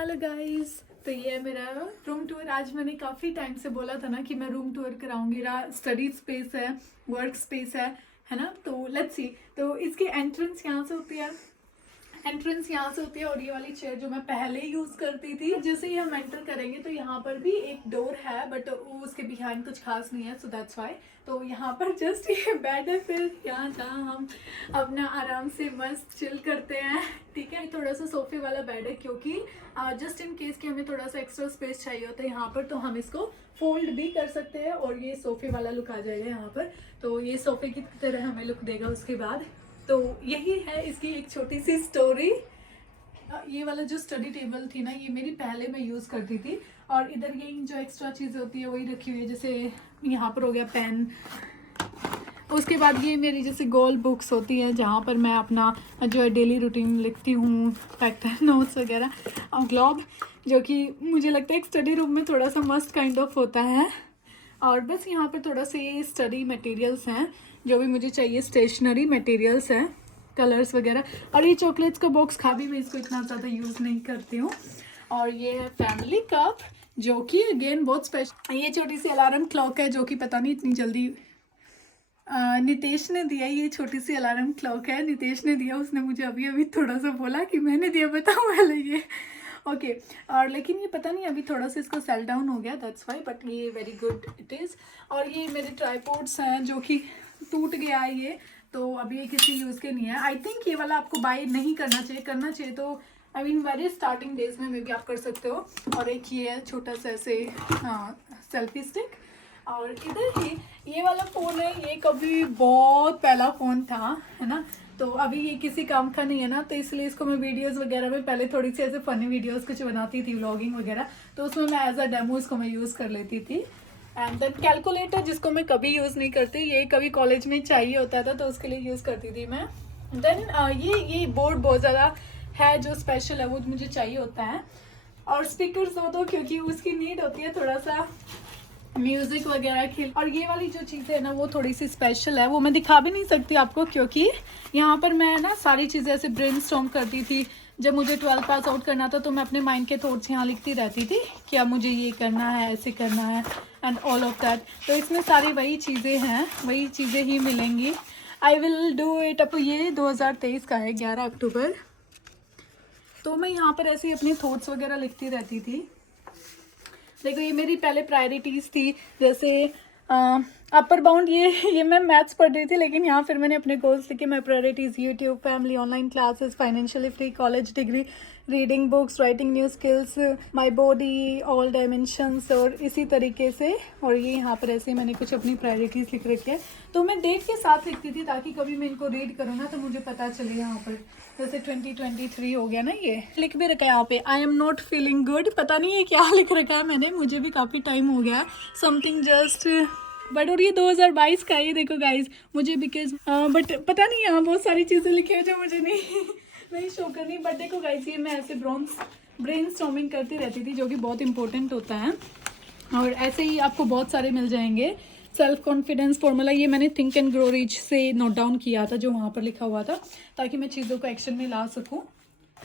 Hello guys. तो ये है मेरा रूम टूर। आज मैंने काफ़ी टाइम से बोला था ना कि मैं रूम टूर कराऊंगी। स्टडी स्पेस है, वर्क स्पेस है ना। तो लेट्स सी। तो इसकी एंट्रेंस यहाँ से होती है, और ये वाली चेयर जो मैं पहले यूज़ करती थी। जैसे ही हम एंटर करेंगे तो यहाँ पर भी एक डोर है, बट उसके बिहाइंड कुछ खास नहीं है, सो दैट्स वाई। तो यहाँ पर जस्ट ये बेड है, फिर यहाँ जहाँ हम अपना आराम से मस्त चिल करते हैं। ठीक है, थोड़ा सा सोफे वाला बेड है, क्योंकि जस्ट इन केस कि हमें थोड़ा सा एक्स्ट्रा स्पेस चाहिए होता है यहाँ पर, तो हम इसको फोल्ड भी कर सकते हैं और ये सोफे वाला लुक आ जाएगा यहाँ पर। तो ये सोफे की तरह हमें लुक देगा उसके बाद। तो यही है इसकी एक छोटी सी स्टोरी। ये वाला जो स्टडी टेबल थी ना, ये मेरी पहले मैं यूज़ करती थी, और इधर ये जो एक्स्ट्रा चीज़ें होती है वही रखी हुई है। जैसे यहाँ पर हो गया पेन, उसके बाद ये मेरी जैसे गोल बुक्स होती हैं जहाँ पर मैं अपना जो है डेली रूटीन लिखती हूँ, फैक्टर नोट्स वगैरह, और ग्लोब, जो कि मुझे लगता है एक स्टडी रूम में थोड़ा सा मस्ट काइंड ऑफ होता है। और बस यहाँ पर थोड़ा सा ये स्टडी मटेरियल्स हैं जो भी मुझे चाहिए, स्टेशनरी मटेरियल्स हैं, कलर्स वगैरह। और ये चॉकलेट्स का बॉक्स खा भी मैं इसको इतना ज़्यादा यूज़ नहीं करती हूँ। और ये है फैमिली कप, जो कि अगेन बहुत स्पेशल। ये छोटी सी अलार्म क्लॉक है, जो कि पता नहीं इतनी जल्दी नितेश ने दिया। ये छोटी सी अलार्म क्लॉक है, नितेश ने दिया। उसने मुझे अभी अभी थोड़ा सा बोला कि मैंने दिया, बताओ वाले ये ओके। और लेकिन ये पता नहीं अभी थोड़ा सा इसको सेल डाउन हो गया, दैट्स वाई, बट ये वेरी गुड इट इज़। और ये मेरे ट्राईपोड्स हैं जो कि टूट गया है ये, तो अभी ये किसी यूज़ के नहीं है। आई थिंक ये वाला आपको बाय नहीं करना चाहिए, करना चाहिए तो I mean very starting days में मे बी आप कर सकते हो। और एक ये है छोटा सा ऐसे सेल्फी स्टिक। और इधर ही ये वाला फ़ोन है, ये कभी बहुत पहला फ़ोन था, है ना। तो अभी ये किसी काम का नहीं है ना, तो इसलिए इसको मैं वीडियोस वगैरह में पहले थोड़ी सी ऐसे फ़नी वीडियोस कुछ बनाती थी, व्लॉगिंग वगैरह, तो उसमें मैं एज अ डेमो इसको मैं यूज़ कर लेती थी। एंड देन कैलकुलेटर, जिसको मैं कभी यूज़ नहीं करती, ये कभी कॉलेज में चाहिए होता था तो उसके लिए यूज़ करती थी मैं। देन ये बोर्ड बहुत ज़्यादा है जो स्पेशल है, वो मुझे चाहिए होता है। और स्पीकर्स दो क्योंकि उसकी नीड होती है थोड़ा सा म्यूज़िक वगैरह की। और ये वाली जो चीज़ें है ना, वो थोड़ी सी स्पेशल है, वो मैं दिखा भी नहीं सकती आपको, क्योंकि यहाँ पर मैं ना सारी चीज़ें ऐसे ब्रेनस्टॉर्म करती थी। जब मुझे 12 पास आउट करना था तो मैं अपने माइंड के थॉट्स यहाँ लिखती रहती थी कि अब मुझे ये करना है, ऐसे करना है, एंड ऑल ऑफ दैट। तो इसमें सारी वही चीज़ें हैं, वही चीज़ें ही मिलेंगी। I will do it up. ये 2023 का है, 11 अक्टूबर। तो मैं यहाँ पर ऐसे ही अपने थॉट्स वगैरह लिखती रहती थी। देखो ये मेरी पहले प्रायोरिटीज़ थी, जैसे अपर बाउंड, ये मैं मैथ्स पढ़ रही थी, लेकिन यहाँ फिर मैंने अपने गोल्स लिखे। My priorities YouTube, family, online classes, financially free, college degree, reading books, writing new skills, my body, all dimensions, और इसी तरीके से। और ये यहाँ पर ऐसे मैंने कुछ अपनी प्रायोरिटीज़ लिख रखी है, तो मैं डेट के साथ लिखती थी ताकि कभी मैं इनको रीड करूँ ना तो मुझे पता चले। यहाँ पर जैसे 2023 हो गया ना, ये लिख भी रखा है यहाँ पे, I am not feeling good. पता नहीं ये क्या लिख रखा है मैंने, मुझे भी काफ़ी टाइम हो गया, समथिंग जस्ट बट। और ये 2022 का है, ये देखो गाइज, मुझे बिकॉज बट पता नहीं यहाँ बहुत सारी चीज़ें लिखी है जो मुझे नहीं शो करनी। बट देखो गाइज, ये मैं ऐसे ब्रेन स्टॉर्मिंग करती रहती थी, जो कि बहुत इंपॉर्टेंट होता है। और ऐसे ही आपको बहुत सारे मिल जाएंगे। सेल्फ कॉन्फिडेंस फॉर्मूला, ये मैंने थिंक एंड ग्रो रिच से नोट डाउन किया था, जो वहाँ पर लिखा हुआ था, ताकि मैं चीज़ों को एक्शन में ला सकूँ।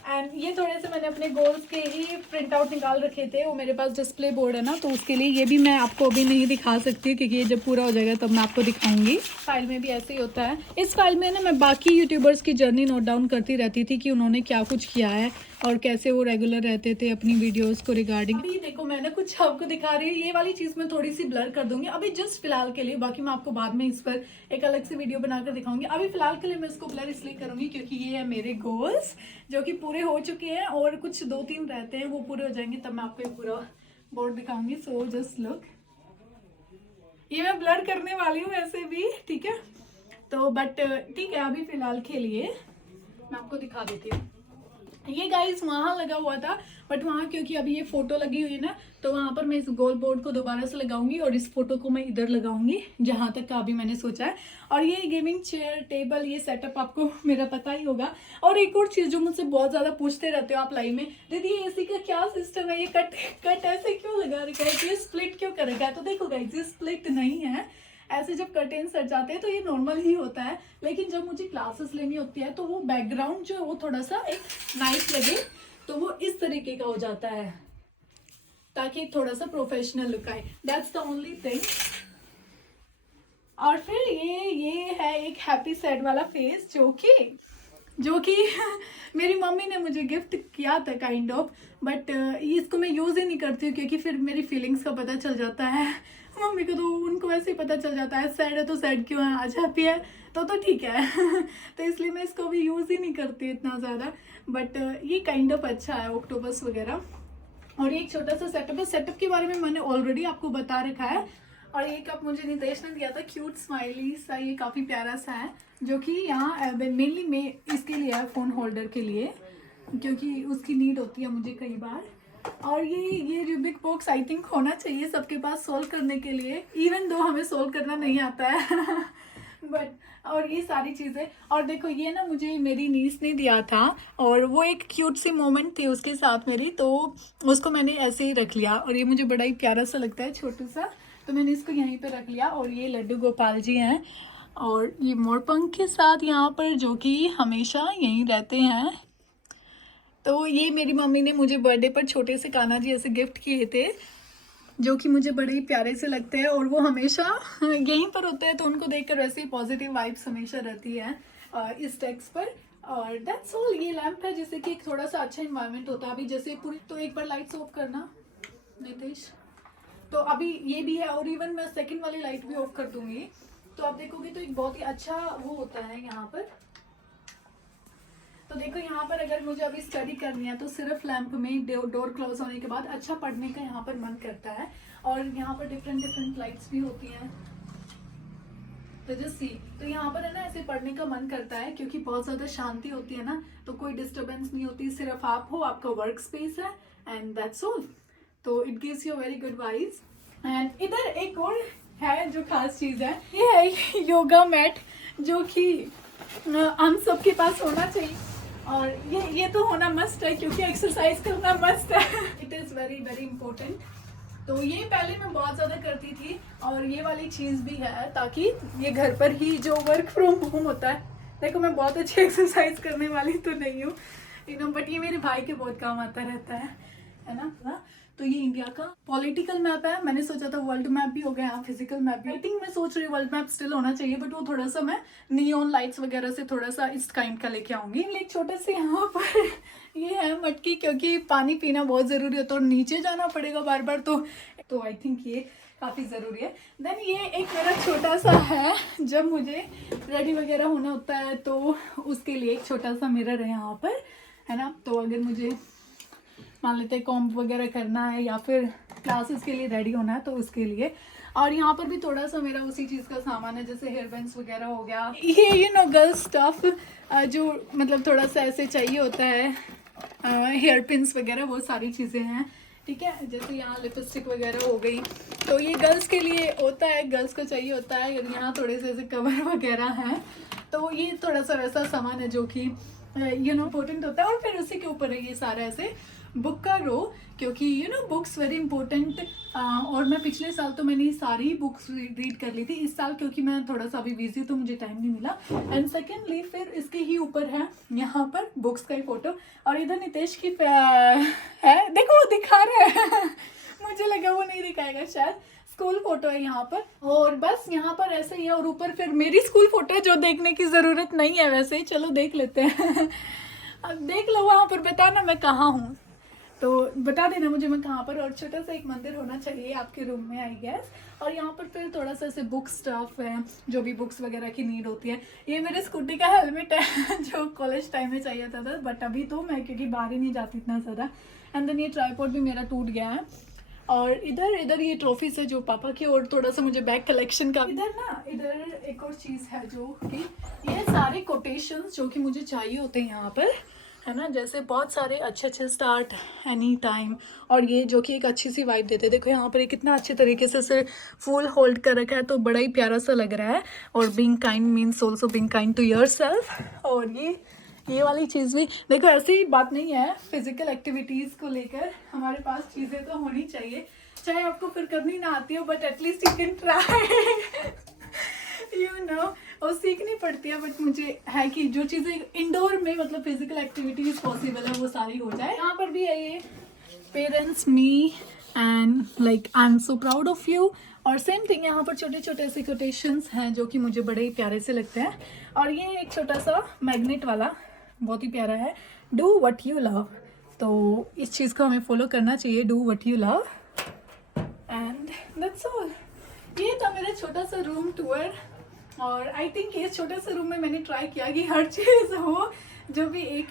एंड ये थोड़े से मैंने अपने गोल्स के ही प्रिंट आउट निकाल रखे थे, वो मेरे पास डिस्प्ले बोर्ड है ना, तो उसके लिए ये भी मैं आपको अभी नहीं दिखा सकती, क्योंकि ये जब पूरा हो जाएगा तब मैं आपको दिखाऊंगी। फाइल में भी ऐसे ही होता है। इस फाइल में ना मैं बाकी यूट्यूबर्स की जर्नी नोट डाउन करती रहती थी कि उन्होंने क्या कुछ किया है और कैसे वो रेगुलर रहते थे अपनी वीडियोस को रिगार्डिंग। अभी देखो मैं ना कुछ आपको दिखा रही हूँ, ये वाली चीज़ मैं थोड़ी सी ब्लर कर दूंगी अभी जस्ट फिलहाल के लिए, बाकी मैं आपको बाद में इस पर एक अलग से वीडियो बनाकर दिखाऊंगी। अभी फिलहाल के लिए मैं इसको ब्लर इसलिए करूंगी क्योंकि ये है मेरे गोल्स, जो कि पूरे हो चुके हैं, और कुछ 2-3 रहते हैं, वो पूरे हो जाएंगे तब मैं आपको एक पूरा बोर्ड दिखाऊंगी। सो जस्ट लुक, ये मैं ब्लर करने वाली हूँ ऐसे भी, ठीक है। तो बट ठीक है, अभी फिलहाल के लिए मैं आपको दिखा देती हूँ। ये गाइस वहाँ लगा हुआ था, बट वहाँ क्योंकि अभी ये फोटो लगी हुई है ना, तो वहाँ पर मैं इस गोल बोर्ड को दोबारा से लगाऊंगी और इस फोटो को मैं इधर लगाऊंगी, जहाँ तक का अभी मैंने सोचा है। और ये गेमिंग चेयर टेबल, ये सेटअप आपको मेरा पता ही होगा। और एक और चीज़ जो मुझसे बहुत ज़्यादा पूछते रहते हो आप लाइव में, दीदी एसी का क्या सिस्टम है, ये कट ऐसे क्यों लगा रखा है, ये स्प्लिट क्यों कर रखा है। तो देखो गाइस, ये स्प्लिट नहीं है, ऐसे जब कर्टेन सट जाते हैं तो ये नॉर्मल ही होता है, लेकिन जब मुझे क्लासेस लेनी होती है तो वो बैकग्राउंड जो है वो थोड़ा सा एक नाइस लगे, तो वो इस तरीके का हो जाता है ताकि थोड़ा सा प्रोफेशनल लुक आए। That's the only thing. और फिर ये है एक हैप्पी सैड वाला फेस जो कि मेरी मम्मी ने मुझे गिफ्ट किया था काइंड ऑफ, बट इसको मैं यूज़ ही नहीं करती हूँ क्योंकि फिर मेरी फीलिंग्स का पता चल जाता है। मम्मी को तो उनको वैसे ही पता चल जाता है, सैड है तो सैड क्यों है, आज हैप्पी है तो ठीक है। तो इसलिए मैं इसको भी यूज़ ही नहीं करती इतना ज़्यादा। बट ये काइंड ऑफ अच्छा है, ऑक्टोपस वगैरह। और ये एक छोटा सा सेटअप है। सेटअप के बारे में मैंने ऑलरेडी आपको बता रखा है। और ये कप मुझे नितेश ने दिया था, क्यूट स्माइली सा, ये काफ़ी प्यारा सा है, जो कि यहाँ मेनली मैं इसके लिए है, फ़ोन होल्डर के लिए, क्योंकि उसकी नीड होती है मुझे कई बार। और ये रूबिक बॉक्स आई थिंक होना चाहिए सबके पास सोल्व करने के लिए, इवन दो हमें सोल्व करना नहीं आता है। बट और ये सारी चीज़ें। और देखो ये ना मुझे मेरी नीस ने दिया था, और वो एक क्यूट सी मोमेंट थी उसके साथ मेरी, तो उसको मैंने ऐसे ही रख लिया। और ये मुझे बड़ा ही प्यारा सा लगता है, छोटू सा, तो मैंने इसको यहीं पे रख लिया। और ये लड्डू गोपाल जी हैं, और ये मोरपंख के साथ यहाँ पर, जो कि हमेशा यहीं रहते हैं। तो ये मेरी मम्मी ने मुझे बर्थडे पर छोटे से कान्हा जी ऐसे गिफ्ट किए थे, जो कि मुझे बड़े ही प्यारे से लगते हैं, और वो हमेशा यहीं पर होते हैं, तो उनको देखकर वैसे ही पॉजिटिव वाइब्स हमेशा रहती है इस टेक्स्ट पर। और दैट्स ऑल। ये लैम्प है जिससे कि एक थोड़ा सा अच्छा इन्वायरमेंट होता है। अभी जैसे पूरी, तो एक बार लाइट्स ऑफ करना नितेश। तो अभी ये भी है, और इवन मैं सेकंड वाली लाइट भी ऑफ कर दूंगी, तो आप देखोगे तो एक बहुत ही अच्छा वो होता है यहाँ पर। तो देखो यहाँ पर अगर मुझे अभी स्टडी करनी है तो सिर्फ लैंप में डोर क्लोज होने के बाद अच्छा पढ़ने का यहाँ पर मन करता है। और यहाँ पर डिफरेंट लाइट्स भी होती हैं, तो जस्ट सी, तो यहाँ पर है ना ऐसे पढ़ने का मन करता है, क्योंकि बहुत ज़्यादा शांति होती है ना, तो कोई डिस्टर्बेंस नहीं होती, सिर्फ आप हो, आपका वर्क स्पेस है, एंड दैट्स ऑल। तो it gives you very good vibes. And इधर एक और है जो खास चीज़ है, ये है योगा मैट, जो कि हम सबके पास होना चाहिए। और ये तो होना मस्ट है, क्योंकि एक्सरसाइज करना मस्ट है। It is very very important. तो ये पहले मैं बहुत ज़्यादा करती थी, और ये वाली चीज़ भी है, ताकि ये घर पर ही जो वर्क फ्रॉम होम होता है, देखो मैं बहुत अच्छी एक्सरसाइज करने वाली तो नहीं हूँ, बट ये मेरे भाई के बहुत काम आता रहता है ना। तो ये इंडिया का पॉलिटिकल मैप है, मैंने सोचा था वर्ल्ड मैप भी हो गया, फिजिकल मैप भी। आई थिंक मैं सोच रही हूँ वर्ल्ड मैप स्टिल होना चाहिए, बट वो थोड़ा सा मैं नियॉन लाइट्स वगैरह से थोड़ा सा इस काइंड का लेके आऊंगी। एक छोटे से यहाँ पर ये है मटकी, क्योंकि पानी पीना बहुत ज़रूरी होता है, और नीचे जाना पड़ेगा बार बार, तो आई थिंक ये काफ़ी ज़रूरी है। देन ये एक मेरा छोटा सा है, जब मुझे रेडी वगैरह होना होता है तो उसके लिए एक छोटा सा मिरर है यहाँ पर, है ना। तो अगर मुझे मान लेते हैं कॉम्प वगैरह करना है, या फिर क्लासेस के लिए रेडी होना है, तो उसके लिए। और यहाँ पर भी थोड़ा सा मेरा उसी चीज़ का सामान है, जैसे हेयर बैंड्स वगैरह हो गया, ये गर्ल्स स्टफ, जो मतलब थोड़ा सा ऐसे चाहिए होता है, हेयर पिन्स वगैरह, वो सारी चीज़ें हैं, ठीक है। जैसे यहाँ लिपस्टिक वगैरह हो गई, तो ये गर्ल्स के लिए होता है, गर्ल्स को चाहिए होता है। यहाँ थोड़े से ऐसे कवर वगैरह हैं, तो ये थोड़ा सा वैसा सामान है जो कि इम्पोर्टेंट होता है। और फिर उसी के ऊपर है ये सारा ऐसे बुक का रो, क्योंकि बुक्स वेरी इंपॉर्टेंट। और मैं पिछले साल तो मैंने सारी बुक्स रीड कर ली थी, इस साल क्योंकि मैं थोड़ा सा अभी बिजी तो मुझे टाइम नहीं मिला। एंड सेकेंडली फिर इसके ही ऊपर है यहाँ पर बुक्स का ही फोटो, और इधर नितेश की है, देखो वो दिखा रहा है। मुझे लगा वो नहीं दिखाएगा शायद, स्कूल फोटो है यहाँ पर। और बस यहाँ पर ऐसे ही है, और ऊपर फिर मेरी स्कूल फोटो है, जो देखने की ज़रूरत नहीं है वैसे, चलो देख लेते हैं। अब देख लो वहाँ पर, बताना मैं कहाँ हूँ, तो बता देना मुझे मैं कहाँ पर। और छोटा सा एक मंदिर होना चाहिए आपके रूम में, आई गेस। और यहाँ पर फिर थोड़ा सा ऐसे बुक स्टफ है, जो भी बुक्स वगैरह की नीड होती है। ये मेरे स्कूटी का हेलमेट है, जो कॉलेज टाइम में चाहिए था, बट अभी तो मैं क्योंकि बाहर ही नहीं जाती इतना ज़्यादा। एंड देन ये ट्राईपॉड भी मेरा टूट गया है। और इधर ये ट्रॉफीज है जो पापा की, और थोड़ा सा मुझे बैग कलेक्शन का। इधर एक और चीज़ है, जो कि ये सारे कोटेशंस जो कि मुझे चाहिए होते हैं यहाँ पर, है ना। जैसे बहुत सारे अच्छे स्टार्ट एनी टाइम, और ये जो कि एक अच्छी सी वाइब देते हैं। देखो यहाँ पर ये कितना अच्छे तरीके से फुल होल्ड कर रखा है, तो बड़ा ही प्यारा सा लग रहा है। और being kind means also being kind to yourself. और ये वाली चीज़ भी देखो, ऐसी ही बात नहीं है, फिजिकल एक्टिविटीज़ को लेकर हमारे पास चीज़ें तो होनी चाहिए, चाहे आपको फिर करनी ना आती हो, but at least you can try. और सीखनी पड़ती है, बट मुझे है कि जो चीज़ें इंडोर में मतलब फिजिकल एक्टिविटीज पॉसिबल है वो सारी हो जाए। यहाँ पर भी है ये parents me and like I am so proud of you, और सेम थिंग यहाँ पर छोटे छोटे ऐसे कोटेशंस हैं जो कि मुझे बड़े ही प्यारे से लगते हैं। और ये एक छोटा सा मैग्नेट वाला बहुत ही प्यारा है, डू वट यू लव। तो इस चीज़ को हमें फॉलो करना चाहिए, do what you love, and that's all. ये था मेरा छोटा सा रूम टूर, और आई थिंक इस छोटे से रूम में मैंने ट्राई किया कि हर चीज़ हो जो भी एक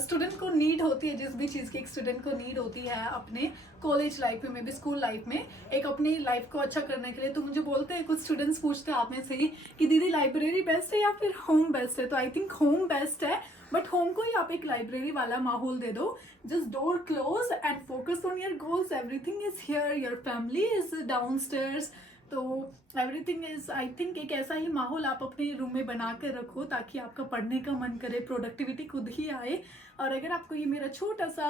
स्टूडेंट को नीड होती है, जिस भी चीज़ की एक स्टूडेंट को नीड होती है अपने कॉलेज लाइफ में भी, स्कूल लाइफ में, एक अपनी लाइफ को अच्छा करने के लिए। तो मुझे बोलते हैं कुछ स्टूडेंट्स पूछते हैं आप में से ही कि दीदी लाइब्रेरी बेस्ट है या फिर होम बेस्ट है। तो आई थिंक होम बेस्ट है, बट होम को ही आप एक लाइब्रेरी वाला माहौल दे दो, just door close and focus on your goals, everything is here, your family is downstairs, तो एवरीथिंग इज, आई थिंक एक ऐसा ही माहौल आप अपने रूम में बना कर रखो ताकि आपका पढ़ने का मन करे, प्रोडक्टिविटी खुद ही आए। और अगर आपको ये मेरा छोटा सा,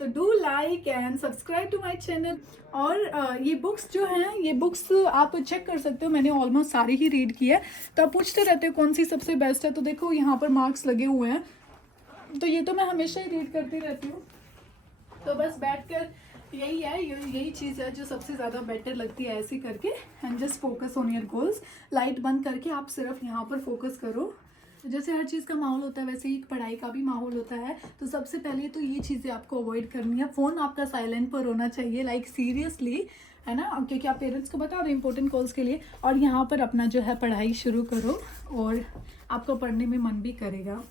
तो do like and subscribe to my channel. और ये बुक्स जो हैं, ये बुक्स आप चेक कर सकते हो, मैंने ऑलमोस्ट सारी ही रीड की है। तो आप पूछते रहते हो कौन सी सबसे बेस्ट है, तो देखो यहाँ पर मार्क्स लगे हुए हैं, तो ये तो मैं हमेशा ही रीड करती रहती हूँ। तो बस बैठकर यही है, यही चीज़ है जो सबसे ज़्यादा बेटर लगती है, ऐसे करके, and just focus on your goals. Light बंद करके आप सिर्फ यहाँ पर फोकस करो। जैसे हर चीज़ का माहौल होता है वैसे ही पढ़ाई का भी माहौल होता है। तो सबसे पहले तो ये चीज़ें आपको अवॉइड करनी है। फ़ोन आपका साइलेंट पर होना चाहिए, लाइक सीरियसली, है ना, क्योंकि आप पेरेंट्स को बता दो इंपॉर्टेंट कॉल्स के लिए। और यहाँ पर अपना जो है पढ़ाई शुरू करो, और आपको पढ़ने में मन भी करेगा।